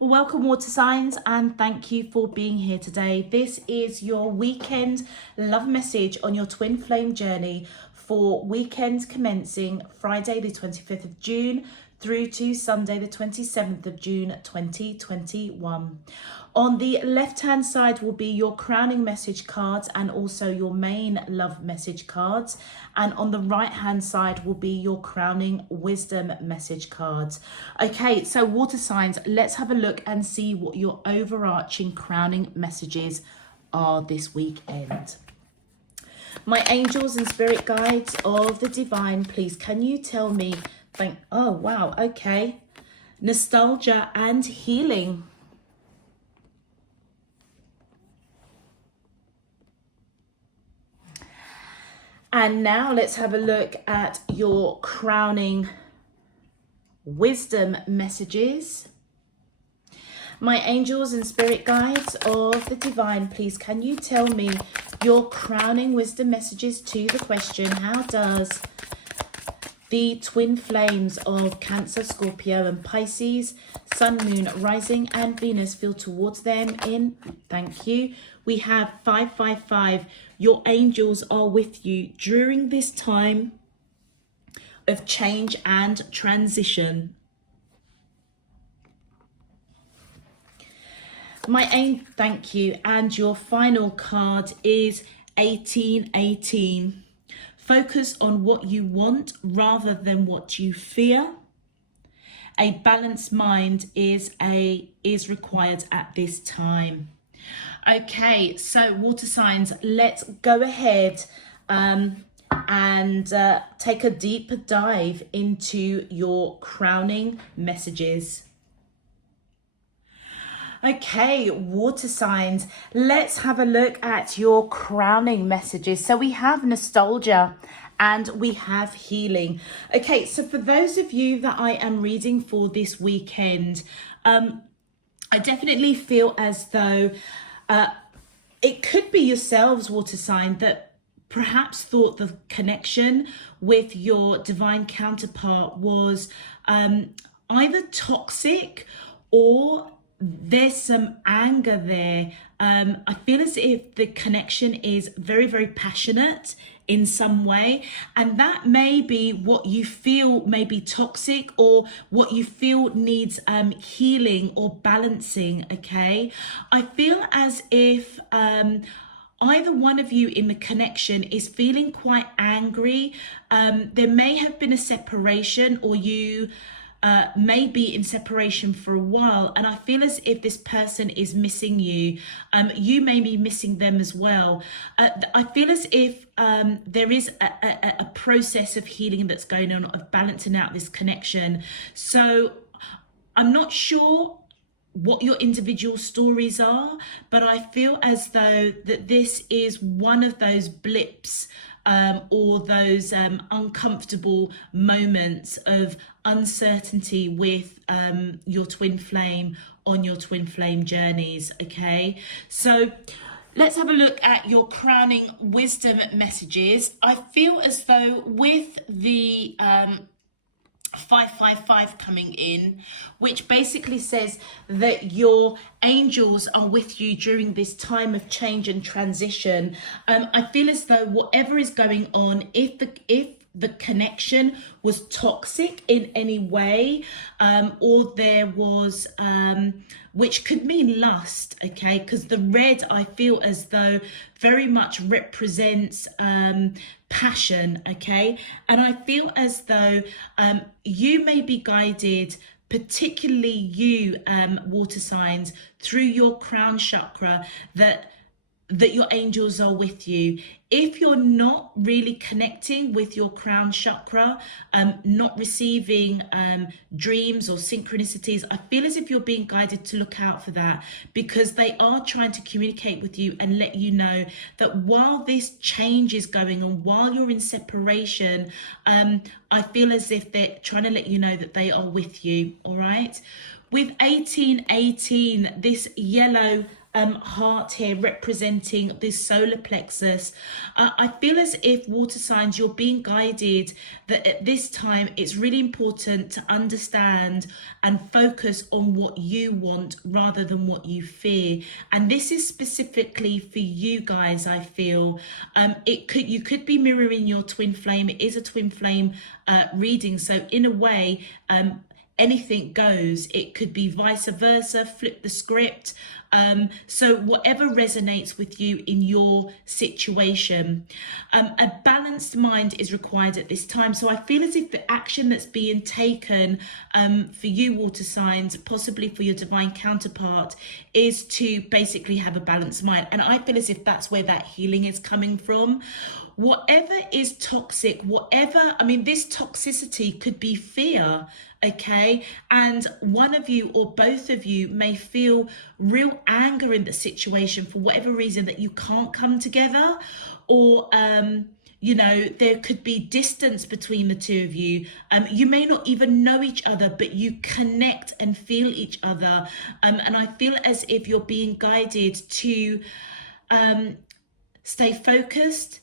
Welcome, water signs, and thank you for being here today. This is your weekend love message on your twin flame journey for weekend commencing Friday the 25th of June through to Sunday the 27th of June 2021. On the left hand side will be your crowning message cards and also your main love message cards, and on the right hand side will be your crowning wisdom message cards. Okay, so water signs, let's have a look and see what your overarching crowning messages are this weekend. My angels and spirit guides of the divine, please can you tell me, oh wow, okay, nostalgia and healing. And now let's have a look at your crowning wisdom messages. My angels and spirit guides of the divine, please can you tell me your crowning wisdom messages to the question, how does the twin flames of Cancer, Scorpio and Pisces, Sun, Moon, Rising and Venus feel towards them in, thank you. We have 555. Your angels are with you during this time of change and transition. Thank you. And your final card is 1818. Focus on what you want rather than what you fear. A balanced mind is required at this time. Okay, so water signs, let's go ahead and take a deeper dive into your crowning messages. Okay, water signs, let's have a look at your crowning messages. So we have nostalgia and we have healing. Okay, so for those of you that I am reading for this weekend, I definitely feel as though it could be yourselves, water sign, that perhaps thought the connection with your divine counterpart was either toxic or there's some anger there. I feel as if the connection is very, very passionate in some way, and that may be what you feel may be toxic or what you feel needs healing or balancing. Okay, I feel as if either one of you in the connection is feeling quite angry. There may have been a separation, or you may be in separation for a while, and I feel as if this person is missing you. You may be missing them as well. I feel as if there is a process of healing that's going on, of balancing out this connection. So I'm not sure what your individual stories are, but I feel as though that this is one of those blips or those uncomfortable moments of uncertainty with your twin flame on your twin flame journeys. Okay, so let's have a look at your crowning wisdom messages. I feel as though with the 555 coming in, which basically says that your angels are with you during this time of change and transition. I feel as though whatever is going on, if the connection was toxic in any way, or there was which could mean lust, okay, because the red I feel as though very much represents passion, okay, and I feel as though you may be guided, particularly you water signs, through your crown chakra, that your angels are with you. If you're not really connecting with your crown chakra, not receiving dreams or synchronicities, I feel as if you're being guided to look out for that, because they are trying to communicate with you and let you know that while this change is going on, while you're in separation, I feel as if they're trying to let you know that they are with you. All right. With 1818, this yellow heart here representing this solar plexus. I feel as if water signs, you're being guided that at this time it's really important to understand and focus on what you want rather than what you fear. And this is specifically for you guys. I feel you could be mirroring your twin flame. It is a twin flame reading, so in a way anything goes. It could be vice versa, flip the script. So whatever resonates with you in your situation. A balanced mind is required at this time. So I feel as if the action that's being taken for you water signs, possibly for your divine counterpart, is to basically have a balanced mind. And I feel as if that's where that healing is coming from. Whatever is toxic, this toxicity could be fear, okay? And one of you or both of you may feel real anger in the situation for whatever reason, that you can't come together, or there could be distance between the two of you. You may not even know each other, but you connect and feel each other. And I feel as if you're being guided to stay focused,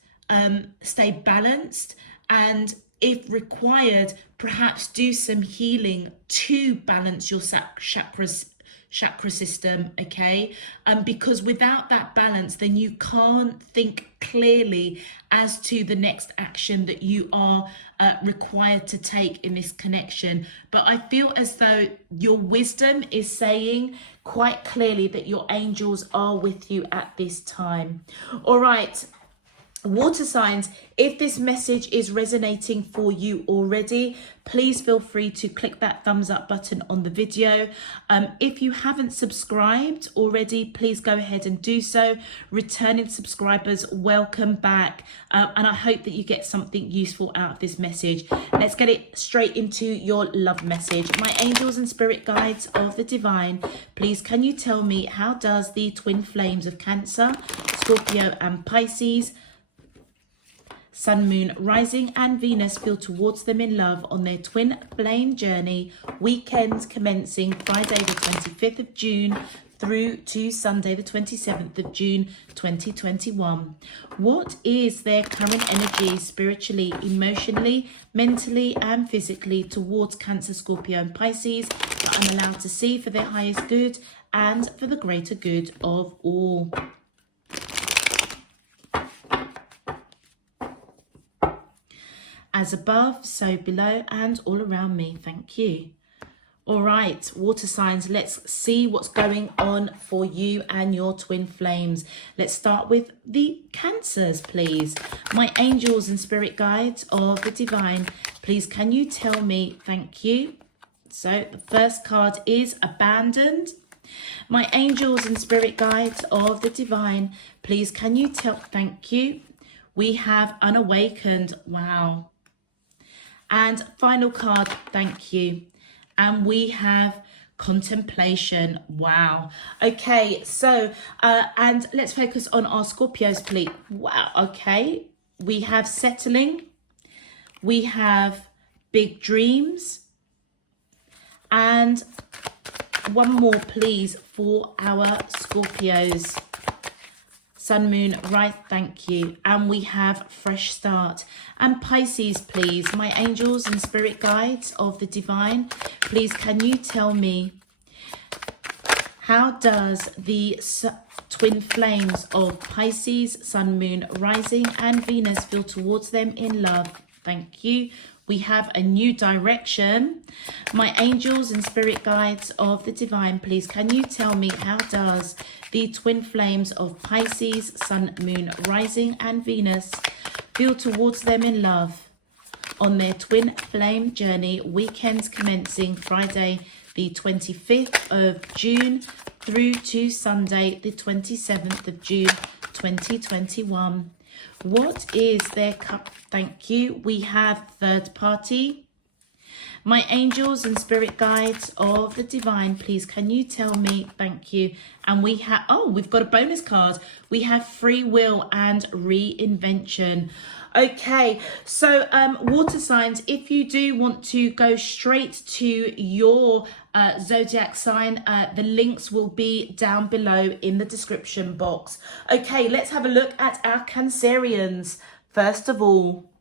stay balanced, and if required, perhaps do some healing to balance your chakra system, okay? Because without that balance, then you can't think clearly as to the next action that you are required to take in this connection. But I feel as though your wisdom is saying quite clearly that your angels are with you at this time. All right. Water signs, if this message is resonating for you already, please feel free to click that thumbs up button on the video. If you haven't subscribed already, please go ahead and do so. Returning subscribers, welcome back. And I hope that you get something useful out of this message. Let's get it straight into your love message. My angels and spirit guides of the divine, please can you tell me, how does the twin flames of Cancer, Scorpio and Pisces, Sun, Moon, Rising and Venus feel towards them in love on their twin flame journey, weekend commencing Friday the 25th of June through to Sunday the 27th of June 2021. What is their current energy spiritually, emotionally, mentally and physically towards Cancer, Scorpio and Pisces that I'm allowed to see for their highest good and for the greater good of all? As above, so below and all around me. Thank you. All right, water signs, let's see what's going on for you and your twin flames. Let's start with the Cancers, please. My angels and spirit guides of the divine, please can you tell me, thank you. So the first card is abandoned. My angels and spirit guides of the divine, please can you tell, thank you. We have unawakened, wow. And final card, thank you. And we have contemplation, wow. Okay, so and let's focus on our Scorpios, please. Wow, okay. We have settling, we have big dreams, and one more please for our Scorpios. Sun, Moon, right, thank you. And we have fresh start. And Pisces, please, my angels and spirit guides of the divine, please can you tell me, how does the twin flames of Pisces, Sun, Moon, Rising and Venus feel towards them in love? Thank you. We have a new direction. My angels and spirit guides of the divine, please can you tell me, how does the twin flames of Pisces, Sun, Moon, Rising and Venus feel towards them in love on their twin flame journey, weekends commencing Friday the 25th of June through to Sunday the 27th of June 2021. What is their cup? Thank you. We have third party. My angels and spirit guides of the divine, please can you tell me, thank you. And we have, oh, we've got a bonus card. We have free will and reinvention. Okay, so water signs, if you do want to go straight to your zodiac sign. The links will be down below in the description box. Okay, let's have a look at our Cancerians. First of all,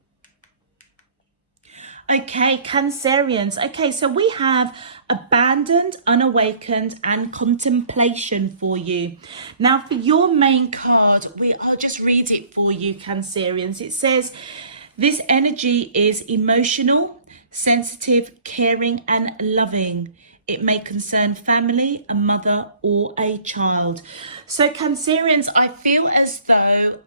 okay, Cancerians. Okay, so we have abandoned, unawakened, and contemplation for you. Now, for your main card, I'll just read it for you, Cancerians. It says, this energy is emotional, sensitive, caring, and loving. It may concern family, a mother, or a child. So, Cancerians, I feel as though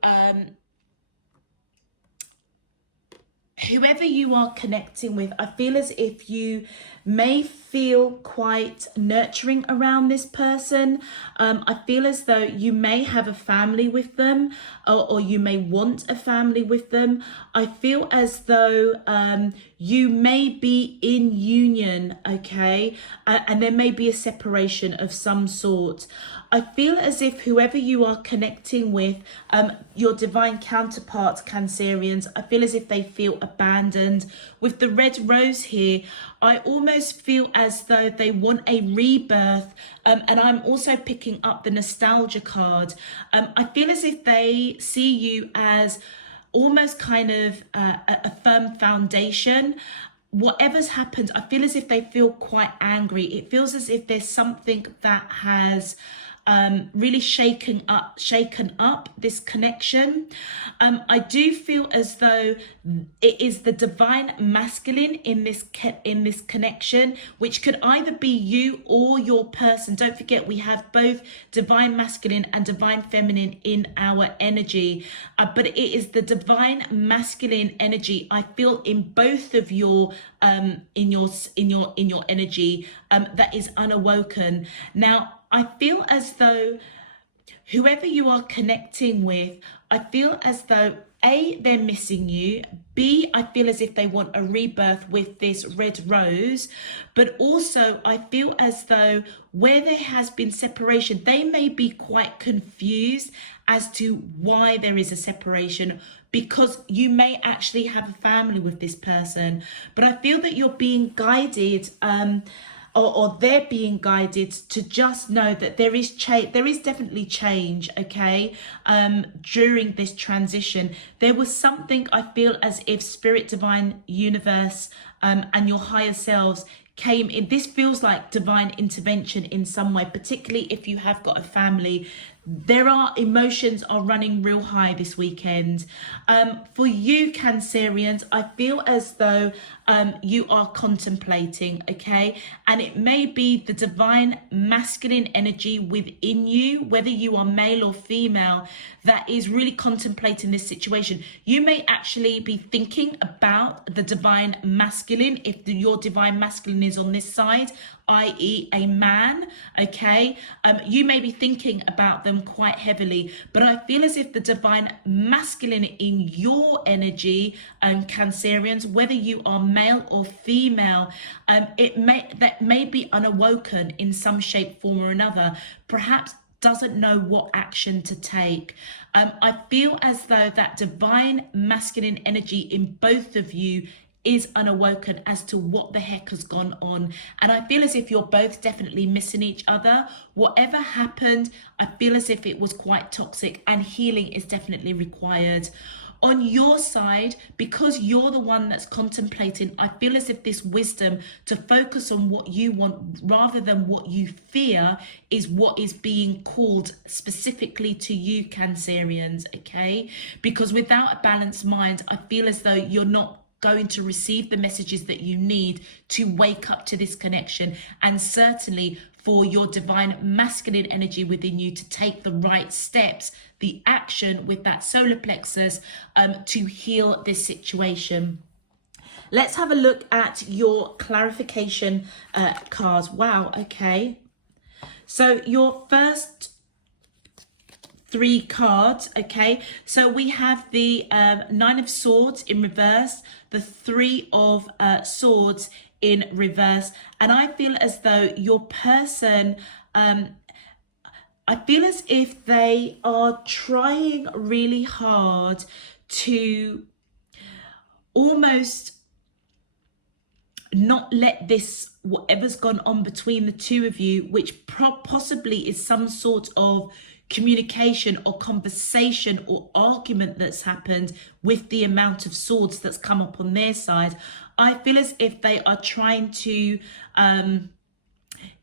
whoever you are connecting with, I feel as if you may feel quite nurturing around this person. I feel as though you may have a family with them, or you may want a family with them. I feel as though you may be in union, okay? And there may be a separation of some sort. I feel as if whoever you are connecting with, your divine counterparts, Cancerians, I feel as if they feel abandoned. With the red rose here, I almost feel as though they want a rebirth. And I'm also picking up the nostalgia card. I feel as if they see you as almost kind of a firm foundation. Whatever's happened, I feel as if they feel quite angry. It feels as if there's something that has really shaken up this connection. I do feel as though it is the divine masculine in this connection, which could either be you or your person. Don't forget, we have both divine masculine and divine feminine in our energy, but it is the divine masculine energy I feel in both of your in your energy that is unawoken. Now, I feel as though whoever you are connecting with, I feel as though A, they're missing you. B, I feel as if they want a rebirth with this red rose. But also, I feel as though where there has been separation, they may be quite confused as to why there is a separation, because you may actually have a family with this person. But I feel that you're being guided, or they're being guided to just know that there is definitely change, okay? During this transition, there was something, I feel as if spirit, divine, universe, and your higher selves came in. This feels like divine intervention in some way, particularly if you have got a family. Emotions are running real high this weekend. For you, Cancerians, I feel as though you are contemplating, okay? And it may be the divine masculine energy within you, whether you are male or female, that is really contemplating this situation. You may actually be thinking about the divine masculine, if your divine masculine is on this side, i.e. a man, okay? You may be thinking about them quite heavily, but I feel as if the divine masculine in your energy, Cancerians, whether you are male or female, that may be unawoken in some shape, form or another, perhaps doesn't know what action to take. I feel as though that divine masculine energy in both of you is unawoken as to what the heck has gone on. And I feel as if you're both definitely missing each other. Whatever happened, I feel as if it was quite toxic, and healing is definitely required. On your side, because you're the one that's contemplating, I feel as if this wisdom to focus on what you want rather than what you fear is what is being called specifically to you, Cancerians, okay? Because without a balanced mind, I feel as though you're not going to receive the messages that you need to wake up to this connection, and certainly for your divine masculine energy within you to take the right steps, the action with that solar plexus to heal this situation. Let's have a look at your clarification cards. Wow, okay. So your first three cards, okay, so we have the Nine of Swords in reverse, the Three of Swords in reverse, and I feel as though your person, I feel as if they are trying really hard to almost not let this, whatever's gone on between the two of you, which possibly is some sort of communication or conversation or argument that's happened with the amount of swords that's come up on their side. I feel as if they are trying to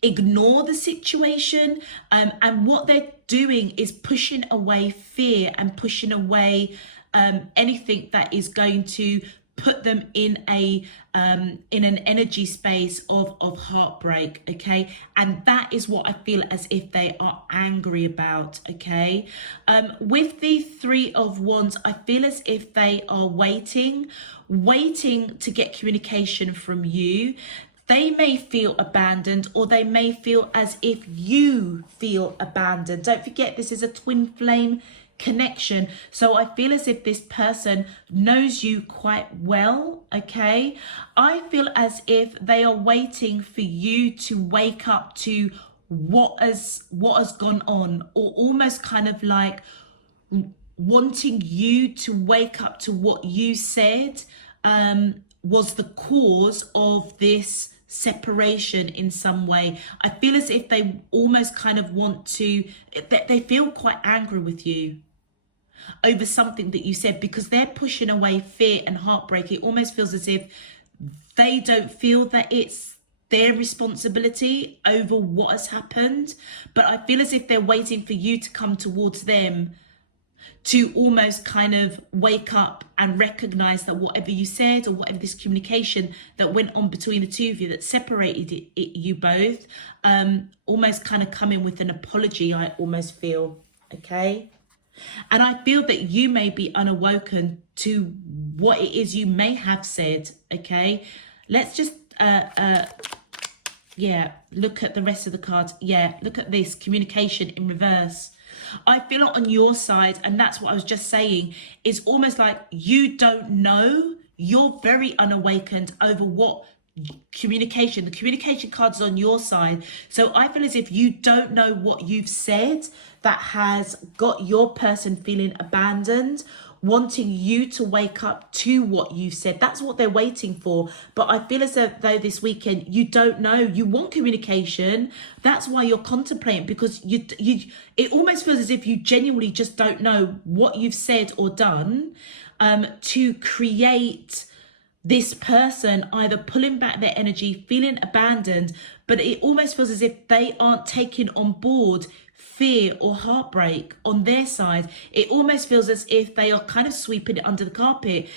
ignore the situation, and what they're doing is pushing away fear and pushing away anything that is going to put them in an energy space of heartbreak. Okay, and that is what I feel as if they are angry about. Okay, with the Three of Wands, I feel as if they are waiting to get communication from you. They may feel abandoned, or they may feel as if you feel abandoned. Don't forget, this is a twin flame connection. So I feel as if this person knows you quite well. Okay, I feel as if they are waiting for you to wake up to what has gone on, or almost kind of like wanting you to wake up to what you said was the cause of this separation in some way. I feel as if they almost kind of want to, they feel quite angry with you over something that you said, because they're pushing away fear and heartbreak. It almost feels as if they don't feel that it's their responsibility over what has happened, but I feel as if they're waiting for you to come towards them to almost kind of wake up and recognize that whatever you said, or whatever this communication that went on between the two of you that separated you both, almost kind of come in with an apology, I almost feel. Okay, and I feel that you may be unawoken to what it is you may have said. Okay, let's just look at the rest of the cards. Look at this communication in reverse. I feel on your side, and that's what I was just saying, is almost like you don't know. You're very unawakened over what communication, the communication cards on your side. So I feel as if you don't know what you've said that has got your person feeling abandoned, wanting you to wake up to what you said. That's what they're waiting for. But I feel as though this weekend you don't know. You want communication. That's why you're contemplating, because you it almost feels as if you genuinely just don't know what you've said or done to create this person either pulling back their energy, feeling abandoned, but it almost feels as if they aren't taking on board fear or heartbreak on their side. It almost feels as if they are kind of sweeping it under the carpet,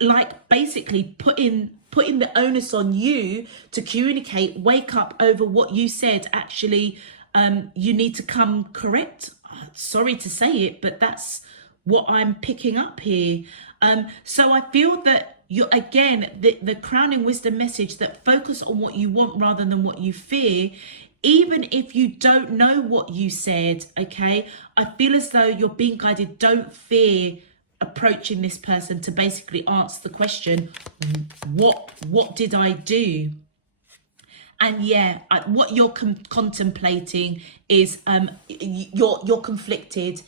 like basically putting the onus on you to communicate, wake up over what you said. Actually, you need to come correct. Sorry to say it, but that's what I'm picking up here. So I feel that you're, again, the crowning wisdom message, that focus on what you want rather than what you fear. Even if you don't know what you said, okay, I feel as though you're being guided. Don't fear approaching this person to basically answer the question, what did I do? And what you're contemplating is you're conflicted.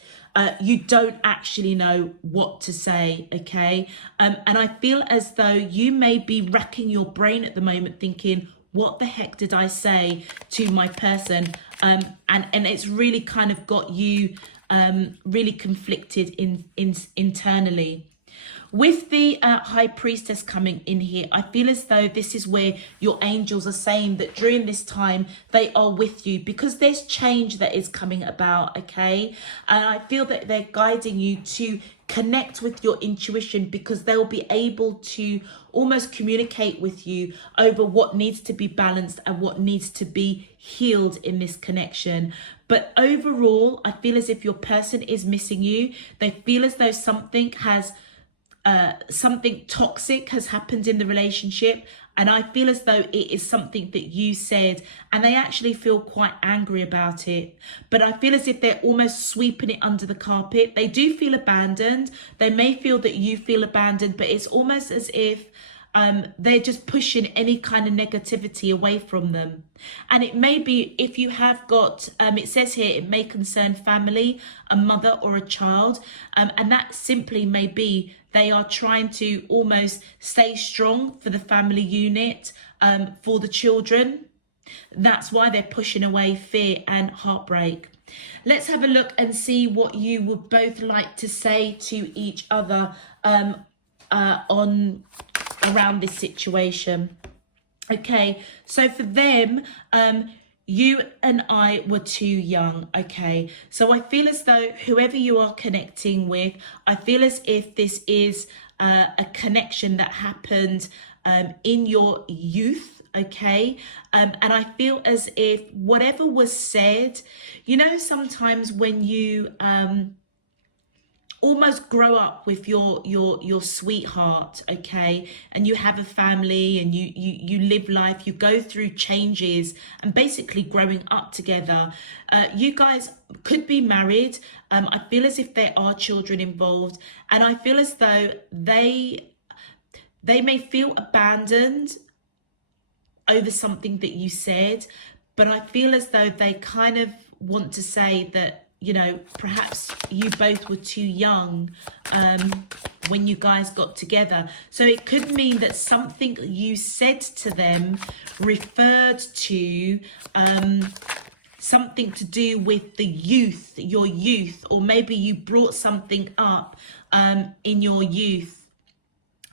You don't actually know what to say, okay? And I feel as though you may be racking your brain at the moment thinking, what the heck did I say to my person? And it's really kind of got you really conflicted internally. With the High Priestess coming in here, I feel as though this is where your angels are saying that during this time, they are with you, because there's change that is coming about, okay? And I feel that they're guiding you to connect with your intuition, because they'll be able to almost communicate with you over what needs to be balanced and what needs to be healed in this connection. But overall, I feel as if your person is missing you. They feel as though something toxic has happened in the relationship, and I feel as though it is something that you said, and they actually feel quite angry about it. But I feel as if they're almost sweeping it under the carpet. They do feel abandoned. They may feel that you feel abandoned, but it's almost as if they're just pushing any kind of negativity away from them. And it may be, if you have got, it says here, it may concern family, a mother or a child. And that simply may be they are trying to almost stay strong for the family unit, for the children. That's why they're pushing away fear and heartbreak. Let's have a look and see what you would both like to say to each other on around this situation. Okay, so for them, you and I were too young. Okay, so I feel as though whoever you are connecting with, I feel as if this is a connection that happened in your youth. Okay, and I feel as if whatever was said, you know, sometimes when you almost grow up with your sweetheart, okay, and you have a family and you live life, you go through changes and basically growing up together. You guys could be married. I feel as if there are children involved, and I feel as though they may feel abandoned over something that you said, but I feel as though they kind of want to say that, you know, perhaps you both were too young when you guys got together. So it could mean that something you said to them referred to something to do with the youth, your youth, or maybe you brought something up in your youth.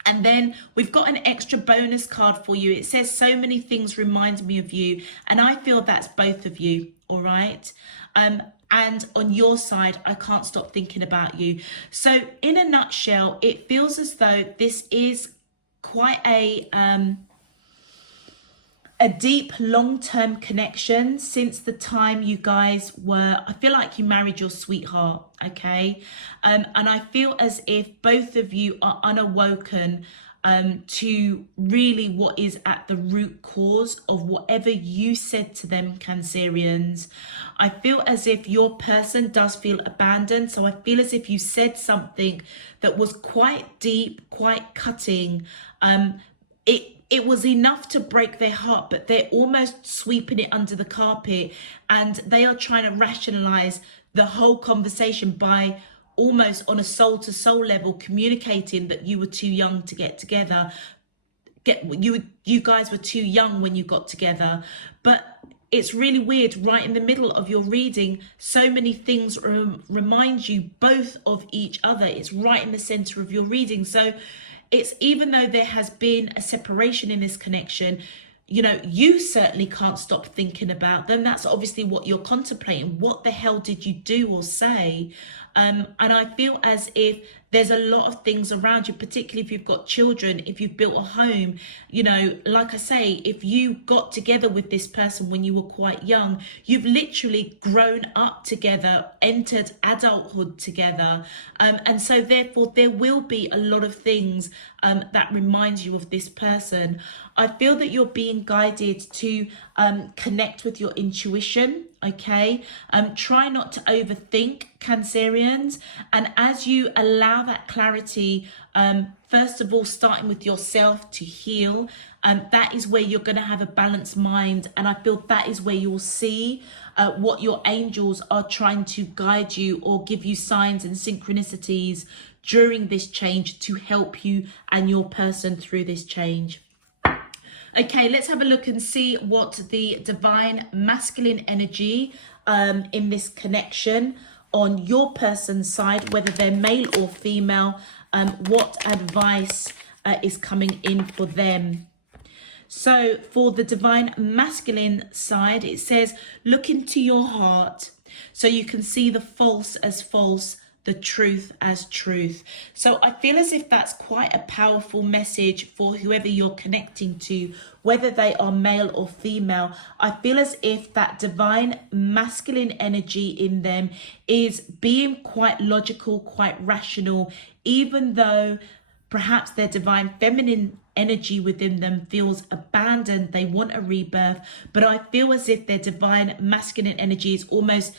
And then we've got an extra bonus card for you. It says so many things remind me of you. And I feel that's both of you, all right? And on your side, I can't stop thinking about you. So in a nutshell, it feels as though this is quite a deep long-term connection since the time you guys were, I feel like you married your sweetheart, okay? And I feel as if both of you are unawoken to really what is at the root cause of whatever you said to them, Cancerians. I feel as if your person does feel abandoned. So I feel as if you said something that was quite deep, quite cutting. It was enough to break their heart, but they're almost sweeping it under the carpet, and they are trying to rationalize the whole conversation by almost on a soul-to-soul level communicating that you were too young to get together. You guys were too young when you got together. But it's really weird, right in the middle of your reading, so many things remind you both of each other. It's right in the center of your reading. So it's, even though there has been a separation in this connection, you know, you certainly can't stop thinking about them. That's obviously what you're contemplating. What the hell did you do or say? And I feel as if there's a lot of things around you, particularly if you've got children, if you've built a home, you know, like I say, if you got together with this person when you were quite young, you've literally grown up together, entered adulthood together. And so therefore there will be a lot of things that reminds you of this person. I feel that you're being guided to connect with your intuition. Okay, try not to overthink, Cancerians, and as you allow that clarity, first of all, starting with yourself to heal, that is where you're going to have a balanced mind, and I feel that is where you'll see what your angels are trying to guide you or give you signs and synchronicities during this change to help you and your person through this change. Okay, let's have a look and see what the divine masculine energy in this connection on your person's side, whether they're male or female, what advice is coming in for them. So for the divine masculine side, it says, look into your heart so you can see the false as false, the truth as truth. So I feel as if that's quite a powerful message for whoever you're connecting to, whether they are male or female. I feel as if that divine masculine energy in them is being quite logical, quite rational, even though perhaps their divine feminine energy within them feels abandoned. They want a rebirth, but I feel as if their divine masculine energy is almost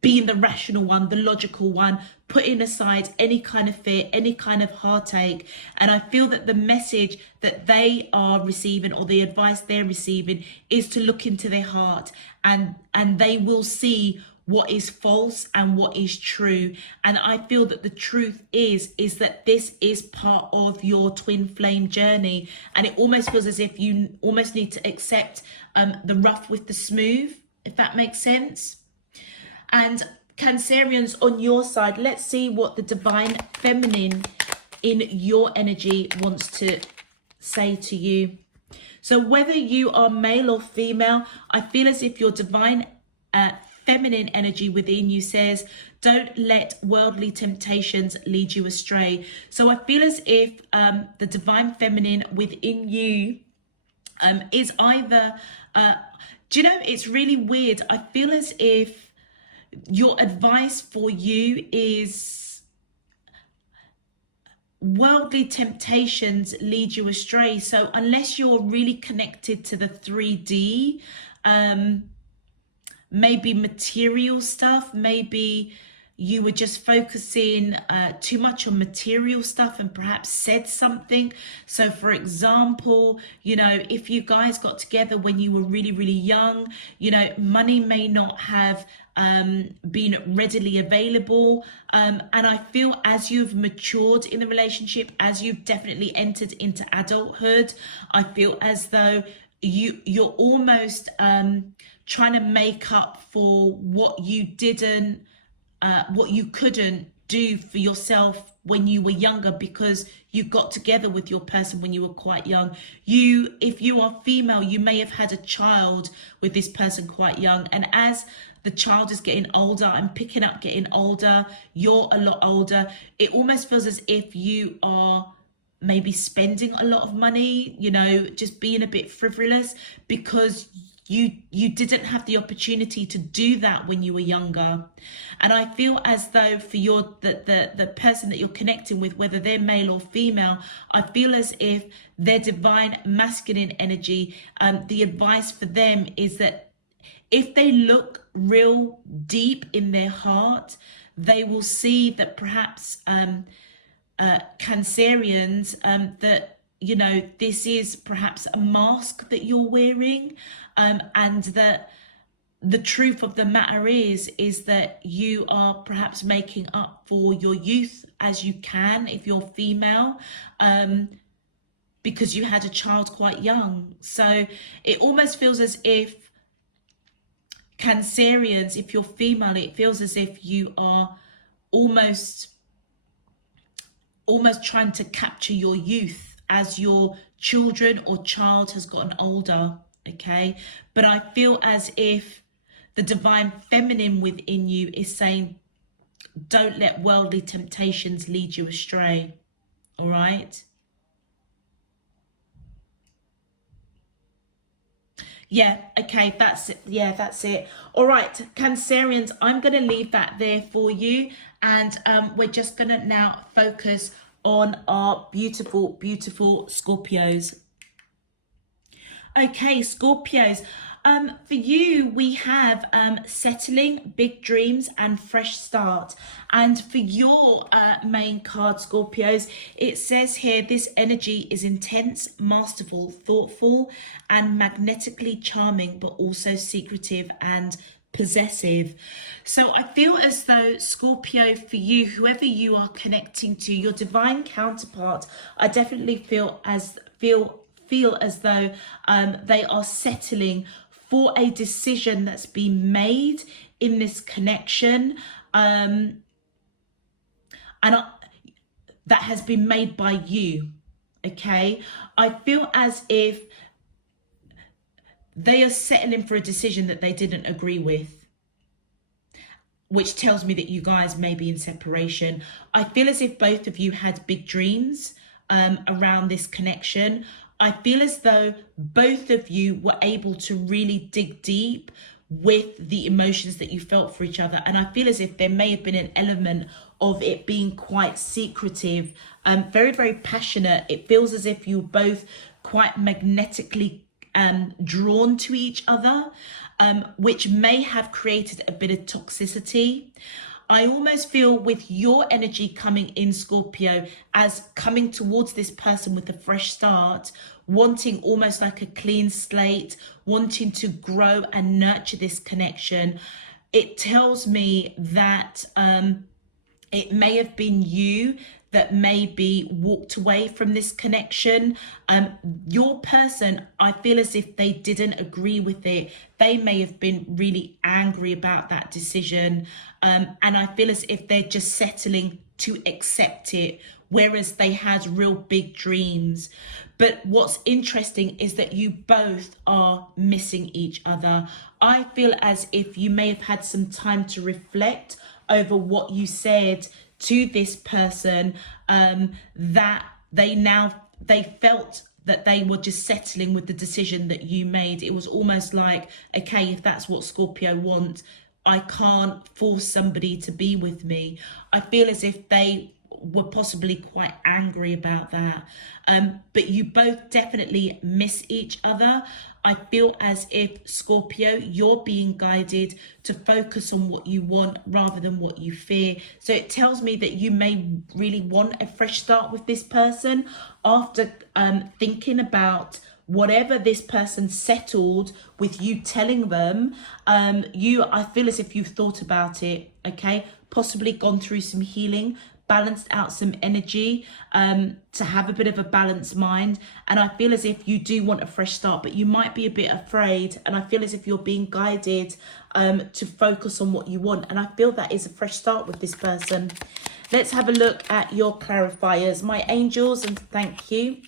being the rational one, the logical one, putting aside any kind of fear, any kind of heartache. And I feel that the message that they are receiving, or the advice they're receiving, is to look into their heart, and they will see what is false and what is true. And I feel that the truth is that this is part of your twin flame journey, and it almost feels as if you almost need to accept the rough with the smooth, if that makes sense. And Cancerians, on your side, let's see what the divine feminine in your energy wants to say to you. So whether you are male or female, I feel as if your divine feminine energy within you says, don't let worldly temptations lead you astray. So I feel as if the divine feminine within you is either, do you know, it's really weird. I feel as if your advice for you is worldly temptations lead you astray. So unless you're really connected to the 3D, maybe material stuff, maybe you were just focusing too much on material stuff and perhaps said something. So for example, you know, if you guys got together when you were really, really young, you know, money may not have been readily available. And I feel as you've matured in the relationship, as you've definitely entered into adulthood, I feel as though you're almost trying to make up for what you didn't, what you couldn't do for yourself when you were younger, because you got together with your person when you were quite young. If you are female, you may have had a child with this person quite young, and as the child is getting older and picking up, getting older, you're a lot older, it almost feels as if you are maybe spending a lot of money, you know, just being a bit frivolous, because you didn't have the opportunity to do that when you were younger. And I feel as though for the person that you're connecting with, whether they're male or female, I feel as if their divine masculine energy, the advice for them is that if they look real deep in their heart, they will see that perhaps Cancerians, that, you know, this is perhaps a mask that you're wearing, and that the truth of the matter is that you are perhaps making up for your youth as you can, if you're female, because you had a child quite young. So it almost feels as if Cancerians, if you're female, it feels as if you are almost trying to capture your youth as your children or child has gotten older, okay? But I feel as if the divine feminine within you is saying, don't let worldly temptations lead you astray, all right? Yeah, okay, that's it. Yeah, that's it. All right, Cancerians, I'm going to leave that there for you. And we're just going to now focus on our beautiful, beautiful Scorpios. Okay, Scorpios. For you, we have settling, big dreams, and fresh start. And for your main card, Scorpios, it says here, this energy is intense, masterful, thoughtful, and magnetically charming, but also secretive and possessive. So I feel as though, Scorpio, for you, whoever you are connecting to, your divine counterpart, I definitely feel as though they are settling for a decision that's been made in this connection, and that has been made by you, okay? I feel as if they are settling for a decision that they didn't agree with, which tells me that you guys may be in separation. I feel as if both of you had big dreams around this connection. I feel as though both of you were able to really dig deep with the emotions that you felt for each other. And I feel as if there may have been an element of it being quite secretive, very, very passionate. It feels as if you're both quite magnetically drawn to each other, which may have created a bit of toxicity. I almost feel with your energy coming in, Scorpio, as coming towards this person with a fresh start, wanting almost like a clean slate, wanting to grow and nurture this connection. It tells me that it may have been you that maybe walked away from this connection. Your person, I feel as if they didn't agree with it. They may have been really angry about that decision. And I feel as if they're just settling to accept it, whereas they had real big dreams. But what's interesting is that you both are missing each other. I feel as if you may have had some time to reflect over what you said to this person, that they felt that they were just settling with the decision that you made. It was almost like, okay, if that's what Scorpio wants, I can't force somebody to be with me. I feel as if they were possibly quite angry about that. But you both definitely miss each other. I feel as if, Scorpio, you're being guided to focus on what you want rather than what you fear. So it tells me that you may really want a fresh start with this person after thinking about whatever this person settled with you telling them. I feel as if you've thought about it, okay? Possibly gone through some healing, balanced out some energy, to have a bit of a balanced mind. And I feel as if you do want a fresh start, but you might be a bit afraid. And I feel as if you're being guided to focus on what you want. And I feel that is a fresh start with this person. Let's have a look at your clarifiers, my angels, and thank you.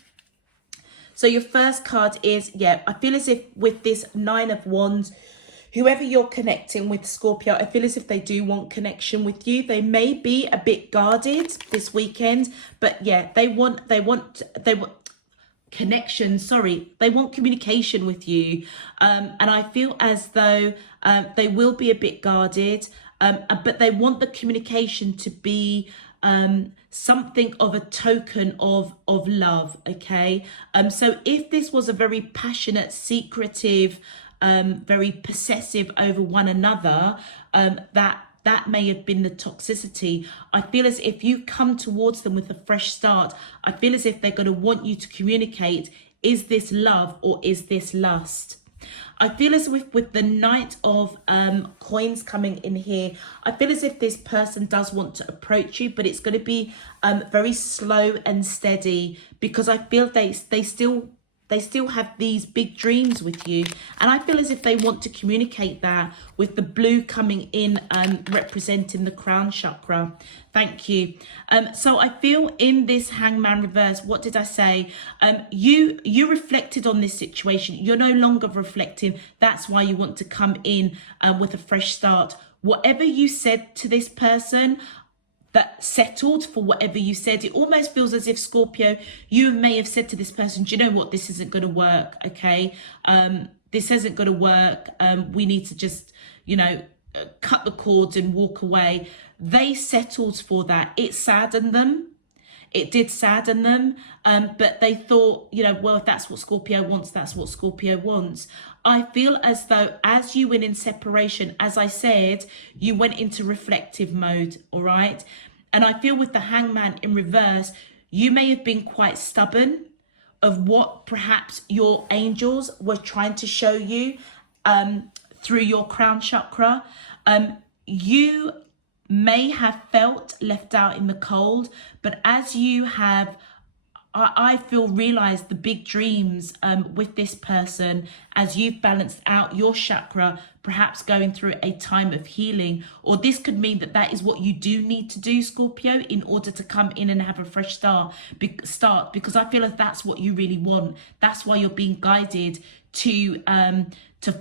So your first card is, I feel as if with this 9 of Wands, whoever you're connecting with, Scorpio, I feel as if they do want connection with you. They may be a bit guarded this weekend, but they want connection. They want communication with you. And I feel as though they will be a bit guarded, but they want the communication to be something of a token of love, okay? So if this was a very passionate, secretive, very possessive over one another, that may have been the toxicity. I feel as if you come towards them with a fresh start, I feel as if they're going to want you to communicate, is this love or is this lust? I feel as if with the Knight of Coins coming in here, I feel as if this person does want to approach you, but it's going to be very slow and steady, because I feel they still have these big dreams with you. And I feel as if they want to communicate that with the blue coming in, representing the crown chakra. Thank you. So I feel in this Hangman reverse, what did I say? You reflected on this situation. You're no longer reflecting. That's why you want to come in with a fresh start. Whatever you said to this person, that settled for whatever you said. It almost feels as if, Scorpio, you may have said to this person, do you know what, this isn't going to work, okay? This isn't going to work. We need to just, cut the cords and walk away. They settled for that. It saddened them. It did sadden them, but they thought, well, if that's what Scorpio wants, that's what Scorpio wants. I feel as though as you went in separation, as I said, you went into reflective mode, all right? And I feel with the Hangman in reverse, you may have been quite stubborn of what perhaps your angels were trying to show you through your crown chakra. You may have felt left out in the cold, but as you have, I feel, realized the big dreams with this person, as you've balanced out your chakra, perhaps going through a time of healing. Or this could mean that is what you do need to do, Scorpio, in order to come in and have a fresh start, because I feel like that's what you really want. That's why you're being guided to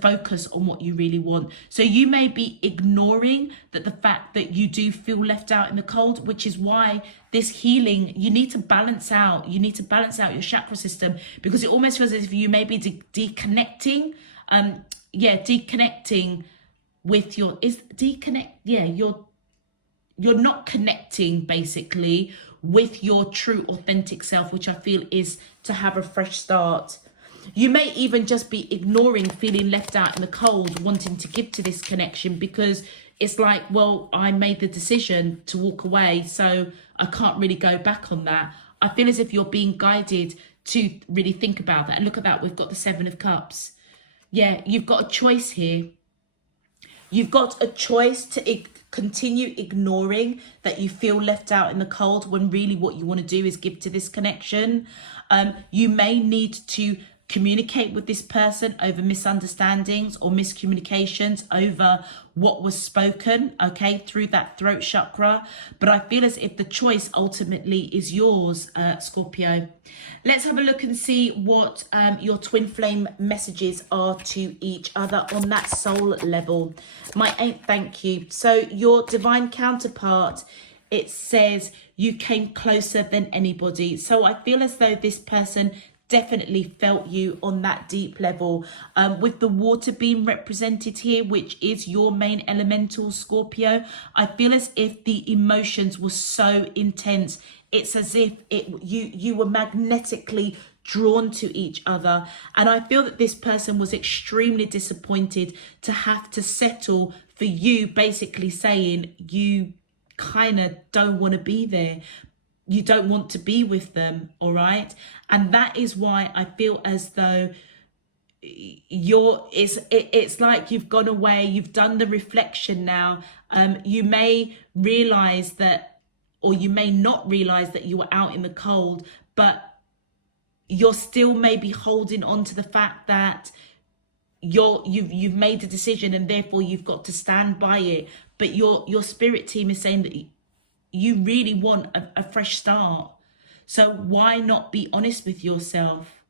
focus on what you really want. So you may be ignoring the fact that you do feel left out in the cold, which is why this healing, you need to balance out. You need to balance out your chakra system, because it almost feels as if you may be disconnecting deconnecting with your, you're not connecting basically with your true authentic self, which I feel is to have a fresh start. You may even just be ignoring, feeling left out in the cold, wanting to give to this connection because it's like, well, I made the decision to walk away, so I can't really go back on that. I feel as if you're being guided to really think about that. And look at that, we've got the Seven of Cups. Yeah, you've got a choice here. You've got a choice to continue ignoring that you feel left out in the cold when really what you want to do is give to this connection. You may need to communicate with this person over misunderstandings or miscommunications over what was spoken, okay, through that throat chakra. But I feel as if the choice ultimately is yours, Scorpio. Let's have a look and see what your twin flame messages are to each other on that soul level. My ain't thank you. So your divine counterpart, it says you came closer than anybody. So I feel as though this person definitely felt you on that deep level, with the water being represented here, which is your main elemental, Scorpio. I feel as if the emotions were so intense. It's as if you were magnetically drawn to each other. And I feel that this person was extremely disappointed to have to settle for you basically saying you kind of don't want to be there. You don't want to be with them, all right? And that is why I feel as though it's like you've gone away, you've done the reflection now. You may realize that, or you may not realize that you were out in the cold, but you're still maybe holding on to the fact that you've made a decision and therefore you've got to stand by it. But your spirit team is saying that you really want a fresh start. So why not be honest with yourself?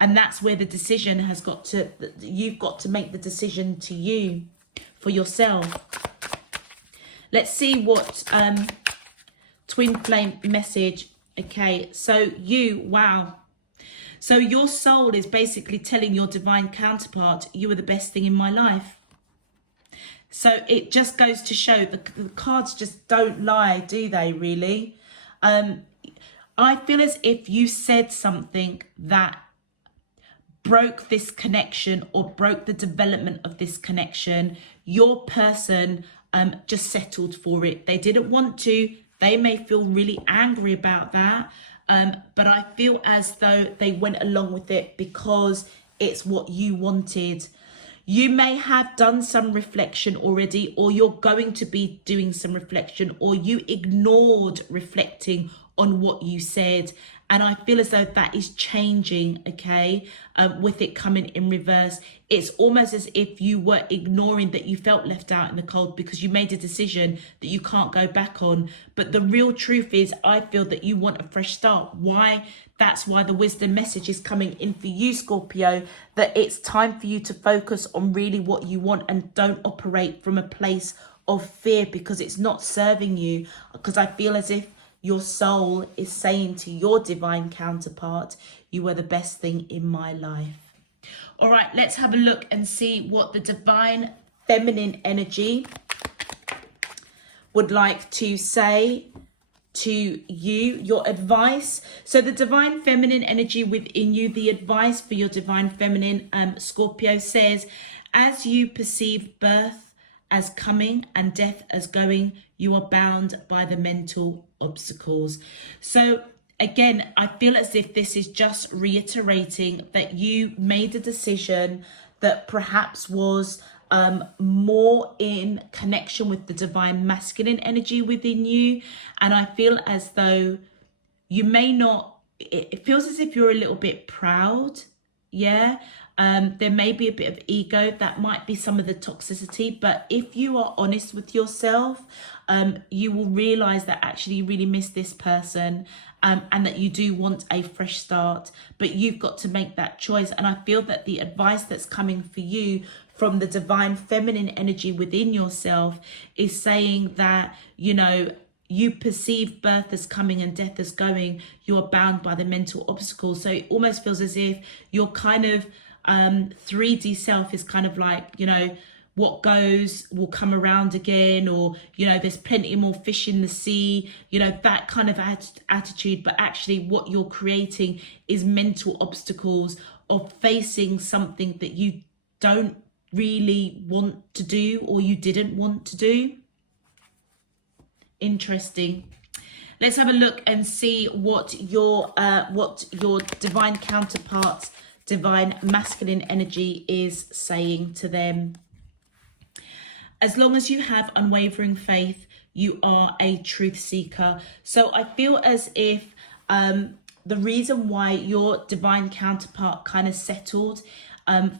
And that's where the decision has got to, you've got to make the decision to you, for yourself. Let's see what twin flame message. Okay, so wow. So your soul is basically telling your divine counterpart, you are the best thing in my life. So it just goes to show the cards just don't lie, do they, really? I feel as if you said something that broke this connection or broke the development of this connection. Your person just settled for it. They didn't want to. They may feel really angry about that. But I feel as though they went along with it because it's what you wanted. You may have done some reflection already, or you're going to be doing some reflection, or you ignored reflecting on what you said. And I feel as though that is changing, okay, with it coming in reverse. It's almost as if you were ignoring that you felt left out in the cold because you made a decision that you can't go back on. But the real truth is, I feel that you want a fresh start. Why? That's why the wisdom message is coming in for you, Scorpio, that it's time for you to focus on really what you want and don't operate from a place of fear because it's not serving you. Because I feel as if your soul is saying to your divine counterpart, you are the best thing in my life. All right, let's have a look and see what the divine feminine energy would like to say to you, your advice. So the divine feminine energy within you, the advice for your divine feminine, Scorpio, says, as you perceive birth as coming and death as going, you are bound by the mental obstacles. So again, I feel as if this is just reiterating that you made a decision that perhaps was more in connection with the divine masculine energy within you. And I feel as though you may not, it feels as if you're a little bit proud. Yeah. There may be a bit of ego. That might be some of the toxicity. But if you are honest with yourself, you will realize that actually you really miss this person, and that you do want a fresh start. But you've got to make that choice. And I feel that the advice that's coming for you from the divine feminine energy within yourself is saying that, you know, you perceive birth as coming and death as going, you are bound by the mental obstacles. So it almost feels as if you're kind of, 3D self is kind of like, you know, what goes will come around again, or, you know, there's plenty more fish in the sea, you know, that kind of attitude. But actually what you're creating is mental obstacles of facing something that you don't really want to do, or you didn't want to do. Interesting. Let's have a look and see what your divine counterparts, divine masculine energy is saying to them. As long as you have unwavering faith, you are a truth seeker. So I feel as if the reason why your divine counterpart kind of settled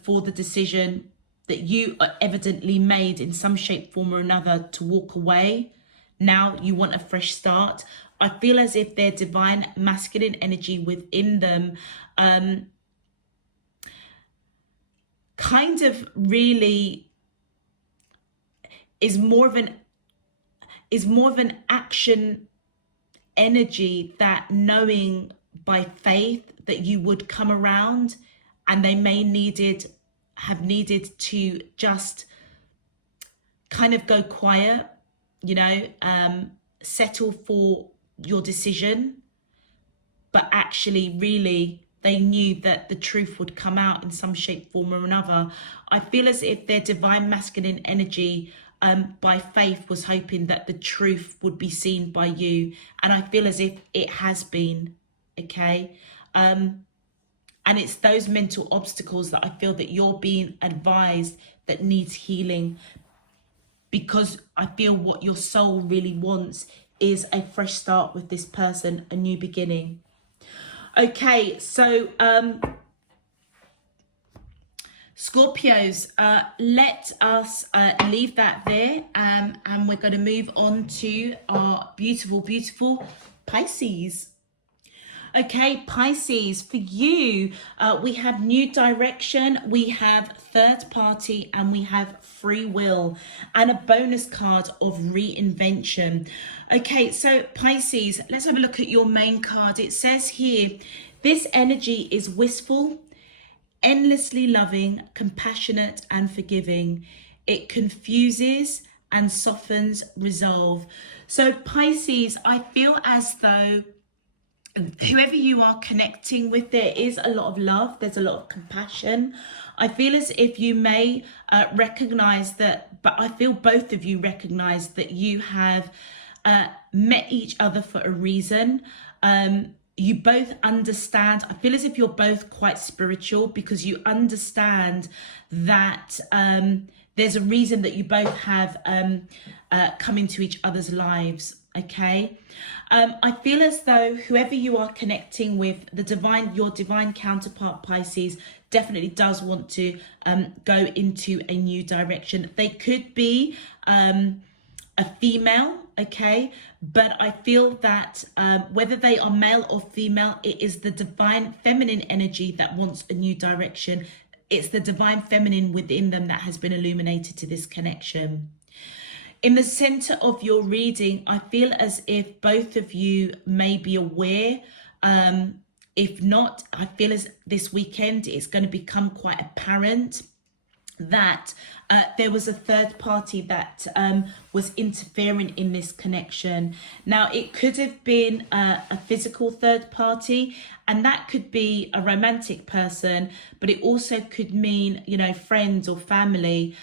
for the decision that you evidently made in some shape, form or another to walk away, now you want a fresh start. I feel as if their divine masculine energy within them kind of really is more of an action energy, that knowing by faith that you would come around, and they may have needed to just kind of go quiet, you know, settle for your decision. But actually really they knew that the truth would come out in some shape, form or another. I feel as if their divine masculine energy by faith was hoping that the truth would be seen by you, and I feel as if it has been. Okay, and it's those mental obstacles that I feel that you're being advised that needs healing, because I feel what your soul really wants is a fresh start with this person, a new beginning. Okay, so Scorpios, let us leave that there, and we're going to move on to our beautiful, beautiful Pisces. Okay, Pisces, for you, we have new direction, we have third party, and we have free will, and a bonus card of reinvention. Okay, so Pisces, let's have a look at your main card. It says here, this energy is wistful, endlessly loving, compassionate and forgiving. It confuses and softens resolve. So Pisces, I feel as though whoever you are connecting with, there is a lot of love, there's a lot of compassion. I feel as if you may recognize that, but I feel both of you recognize that you have met each other for a reason. You both understand, I feel as if you're both quite spiritual, because you understand that there's a reason that you both have come into each other's lives. Okay, I feel as though whoever you are connecting with, your divine counterpart Pisces, definitely does want to go into a new direction. They could be a female, okay, but I feel that whether they are male or female, it is the divine feminine energy that wants a new direction. It's the divine feminine within them that has been illuminated to this connection. In the center of your reading, I feel as if both of you may be aware. If not, I feel as this weekend it's going to become quite apparent that there was a third party that was interfering in this connection. Now, it could have been a physical third party, and that could be a romantic person, but it also could mean, you know, friends or family.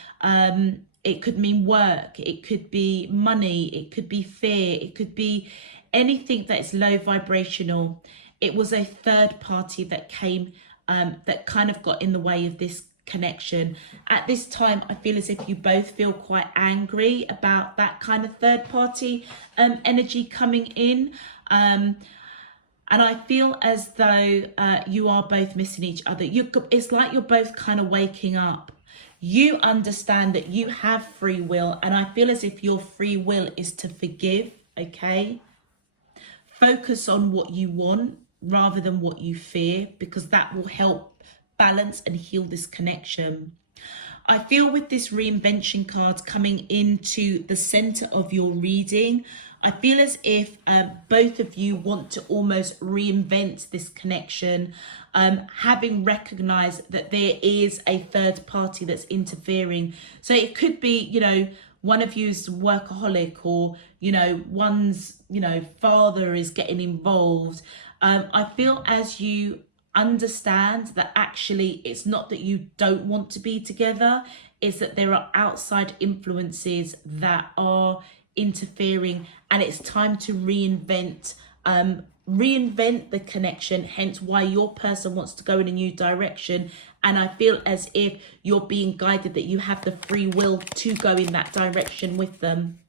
It could mean work, it could be money, it could be fear, it could be anything that is low vibrational. It was a third party that came, that kind of got in the way of this connection. At this time, I feel as if you both feel quite angry about that kind of third party energy coming in. And I feel as though you are both missing each other. It's like you're both kind of waking up. You understand that you have free will, and I feel as if your free will is to forgive, okay? Focus on what you want rather than what you fear, because that will help balance and heal this connection. I feel with this reinvention card coming into the center of your reading, I feel as if both of you want to almost reinvent this connection, having recognized that there is a third party that's interfering. So it could be, you know, one of you is workaholic, or, you know, one's, you know, father is getting involved. I feel as you understand that actually it's not that you don't want to be together, it's that there are outside influences that are interfering, and it's time to reinvent the connection, hence why your person wants to go in a new direction. And I feel as if you're being guided, that you have the free will to go in that direction with them.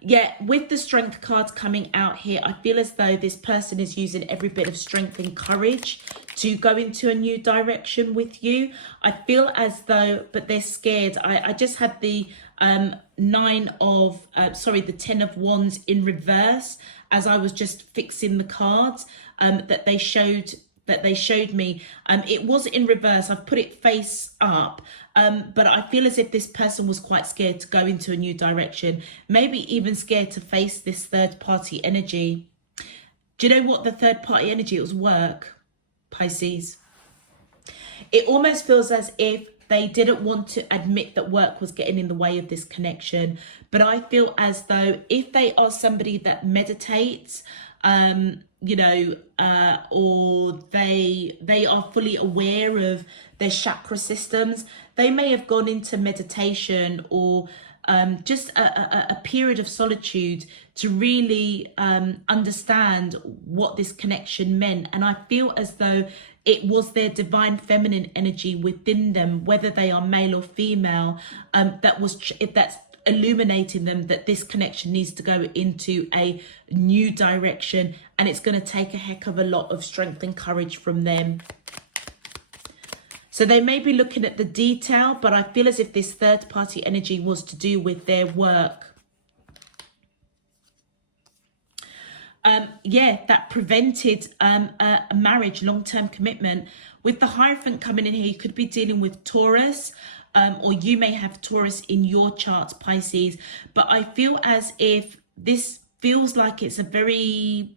Yeah, with the strength cards coming out here, I feel as though this person is using every bit of strength and courage to go into a new direction with you. I feel as though, but they're scared. I just had the the 10 of Wands in reverse as I was just fixing the cards that they showed me. It was in reverse. I've put it face up, but I feel as if this person was quite scared to go into a new direction, maybe even scared to face this third party energy. Do you know what the third party energy? It was work, Pisces. It almost feels as if they didn't want to admit that work was getting in the way of this connection. But I feel as though if they are somebody that meditates, you know, or they are fully aware of their chakra systems, they may have gone into meditation or just a period of solitude to really understand what this connection meant. And I feel as though it was their divine feminine energy within them, whether they are male or female, that's illuminating them that this connection needs to go into a new direction, and it's going to take a heck of a lot of strength and courage from them. So they may be looking at the detail, but I feel as if this third party energy was to do with their work. That prevented a marriage, long-term commitment. With the Hierophant coming in here, you could be dealing with Taurus, or you may have Taurus in your charts, Pisces. But I feel as if this feels like it's a very...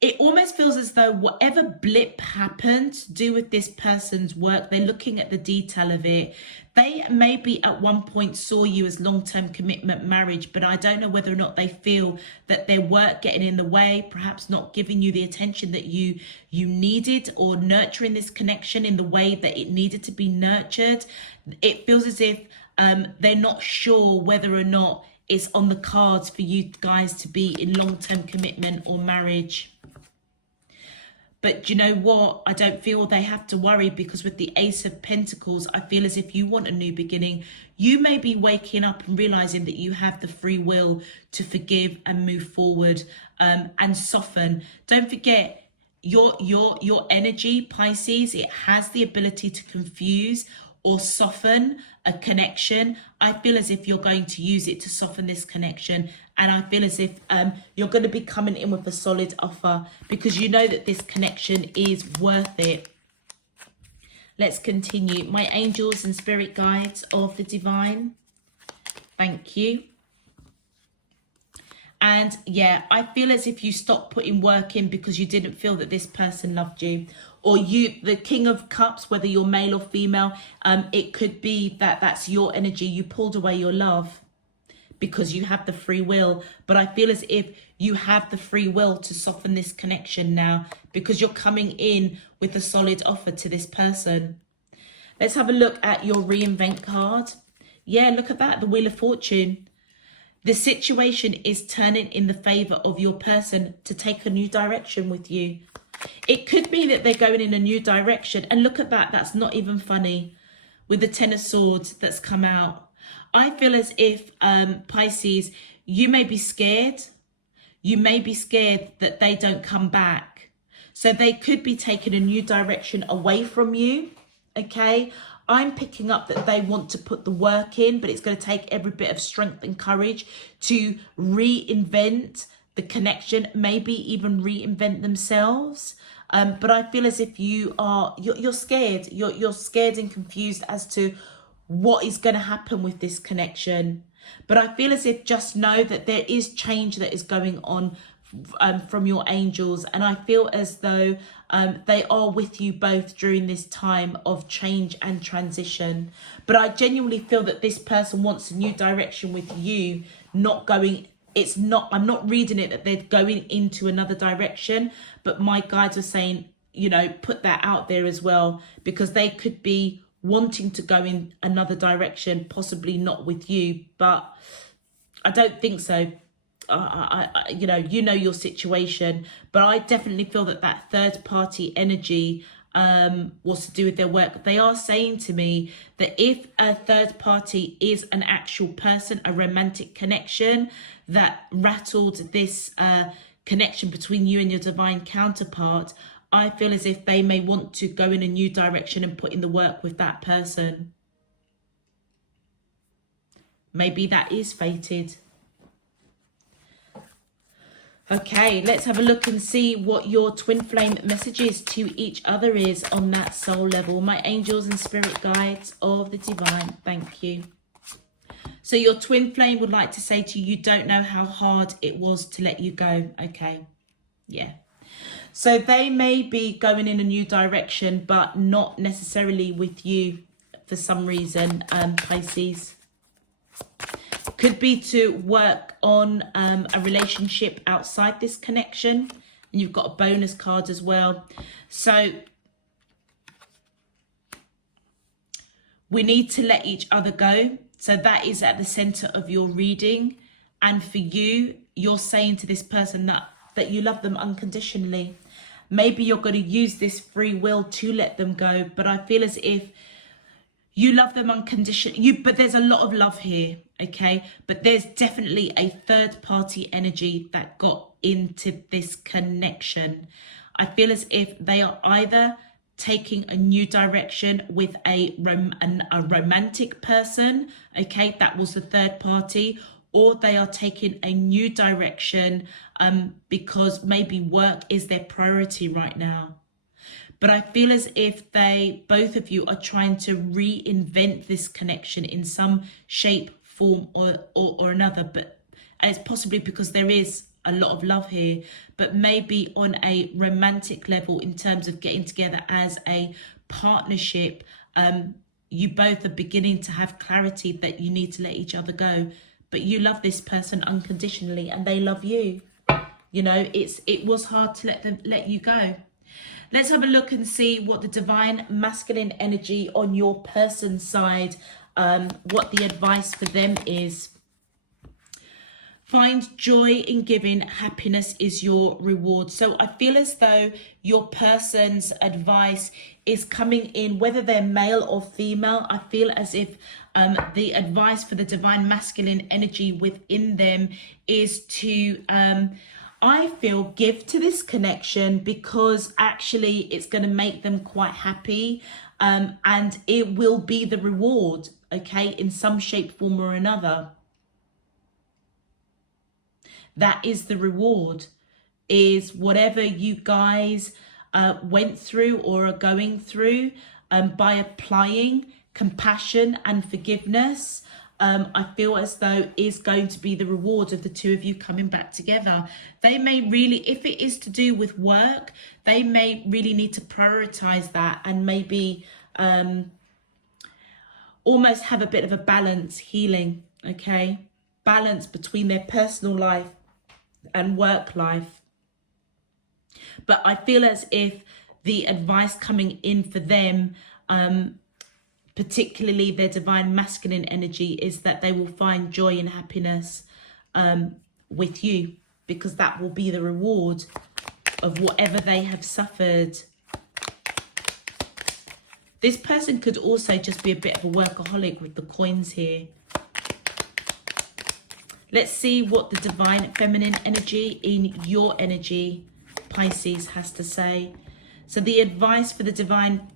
it almost feels as though whatever blip happened to do with this person's work, they're looking at the detail of it. They maybe at one point saw you as long-term commitment marriage, but I don't know whether or not they feel that their work getting in the way, perhaps not giving you the attention that you needed, or nurturing this connection in the way that it needed to be nurtured. It feels as if they're not sure whether or not it's on the cards for you guys to be in long-term commitment or marriage. But you know what? I don't feel they have to worry, because with the Ace of Pentacles, I feel as if you want a new beginning. You may be waking up and realizing that you have the free will to forgive and move forward, and soften. Don't forget, your energy, Pisces, it has the ability to confuse or soften a connection. I feel as if you're going to use it to soften this connection. And I feel as if you're going to be coming in with a solid offer, because you know that this connection is worth it. Let's continue. My angels and spirit guides of the divine, thank you. And yeah, I feel as if you stopped putting work in because you didn't feel that this person loved you. Or you, the King of Cups, whether you're male or female, it could be that that's your energy. You pulled away your love because you have the free will. But I feel as if you have the free will to soften this connection now, because you're coming in with a solid offer to this person. Let's have a look at your reinvent card. Yeah, look at that, the Wheel of Fortune. The situation is turning in the favor of your person to take a new direction with you. It could be that they're going in a new direction. And look at that. That's not even funny. With the Ten of Swords that's come out. I feel as if, Pisces, you may be scared. You may be scared that they don't come back. So they could be taking a new direction away from you. Okay. I'm picking up that they want to put the work in, but it's going to take every bit of strength and courage to reinvent the connection, maybe even reinvent themselves. But I feel as if you're scared. You're scared and confused as to what is going to happen with this connection. But I feel as if just know that there is change that is going on from your angels. And I feel as though they are with you both during this time of change and transition. But I genuinely feel that this person wants a new direction with you, not going... I'm not reading it that they're going into another direction, but my guides are saying, you know, put that out there as well, because they could be wanting to go in another direction, possibly not with you, but I don't think so. You know your situation, but I definitely feel that that third party energy was to do with their work. They are saying to me that if a third party is an actual person, a romantic connection that rattled this connection between you and your divine counterpart, I feel as if they may want to go in a new direction and put in the work with that person. Maybe that is fated. Okay, let's have a look and see what your twin flame messages to each other is on that soul level. My angels and spirit guides of the divine, thank you. So your twin flame would like to say to you, you don't know how hard it was to let you go. Okay, yeah. So they may be going in a new direction, but not necessarily with you for some reason, Pisces. Could be to work on a relationship outside this connection. And you've got a bonus card as well. So we need to let each other go. So that is at the center of your reading. And for you, you're saying to this person that you love them unconditionally. Maybe you're going to use this free will to let them go. But I feel as if you love them unconditionally. But there's a lot of love here, okay? But there's definitely a third party energy that got into this connection. I feel as if they are either taking a new direction with a romantic person, okay? That was the third party. Or they are taking a new direction because maybe work is their priority right now. But I feel as if both of you are trying to reinvent this connection in some shape, form or another. But it's possibly because there is a lot of love here, but maybe on a romantic level in terms of getting together as a partnership, you both are beginning to have clarity that you need to let each other go. But you love this person unconditionally and they love you. You know, it was hard to let you go. Let's have a look and see what the divine masculine energy on your person's side, what the advice for them is. Find joy in giving. Happiness is your reward. So I feel as though your person's advice is coming in, whether they're male or female. I feel as if the advice for the divine masculine energy within them is to... I feel give to this connection because actually it's going to make them quite happy and it will be the reward, okay, in some shape, form or another. That is the reward, is whatever you guys went through or are going through by applying compassion and forgiveness. I feel as though is going to be the reward of the two of you coming back together. They may really, if it is to do with work, they may really need to prioritize that and maybe almost have a bit of a balance, healing, okay? Balance between their personal life and work life. But I feel as if the advice coming in for them, particularly their divine masculine energy, is that they will find joy and happiness with you, because that will be the reward of whatever they have suffered. This person could also just be a bit of a workaholic with the coins here. Let's see what the divine feminine energy in your energy, Pisces, has to say. So the advice for the divine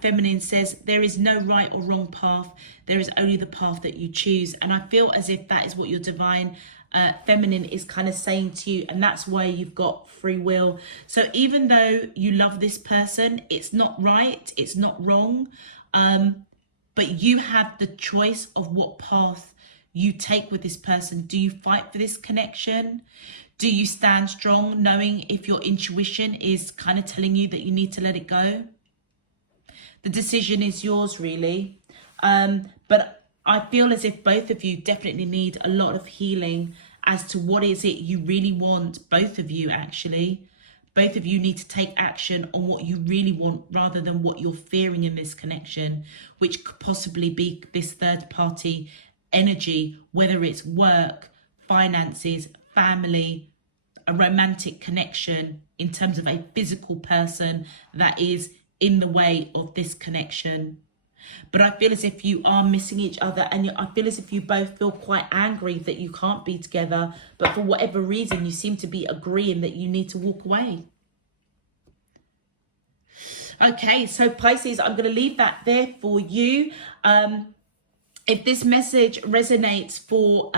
feminine says, there is no right or wrong path. There is only the path that you choose. And I feel as if that is what your divine feminine is kind of saying to you. And that's why you've got free will. So even though you love this person, it's not right, it's not wrong. But you have the choice of what path you take with this person? Do you fight for this connection? Do you stand strong knowing if your intuition is kind of telling you that you need to let it go? The decision is yours, really. But I feel as if both of you definitely need a lot of healing as to what is it you really want. Both of you, actually. Both of you need to take action on what you really want rather than what you're fearing in this connection, which could possibly be this third party energy, whether it's work, finances, family, a romantic connection in terms of a physical person that is in the way of this connection. But I feel as if you are missing each other, and I feel as if you both feel quite angry that you can't be together, but for whatever reason you seem to be agreeing that you need to walk away. Okay, so Pisces, I'm going to leave that there for you. If this message resonates for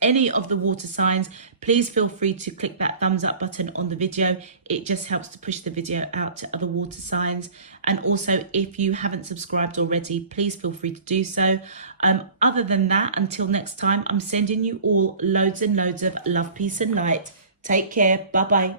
any of the water signs, please feel free to click that thumbs up button on the video. It just helps to push the video out to other water signs. And also, if you haven't subscribed already, please feel free to do so. Other than that, until next time, I'm sending you all loads and loads of love, peace and light. Take care. Bye-bye.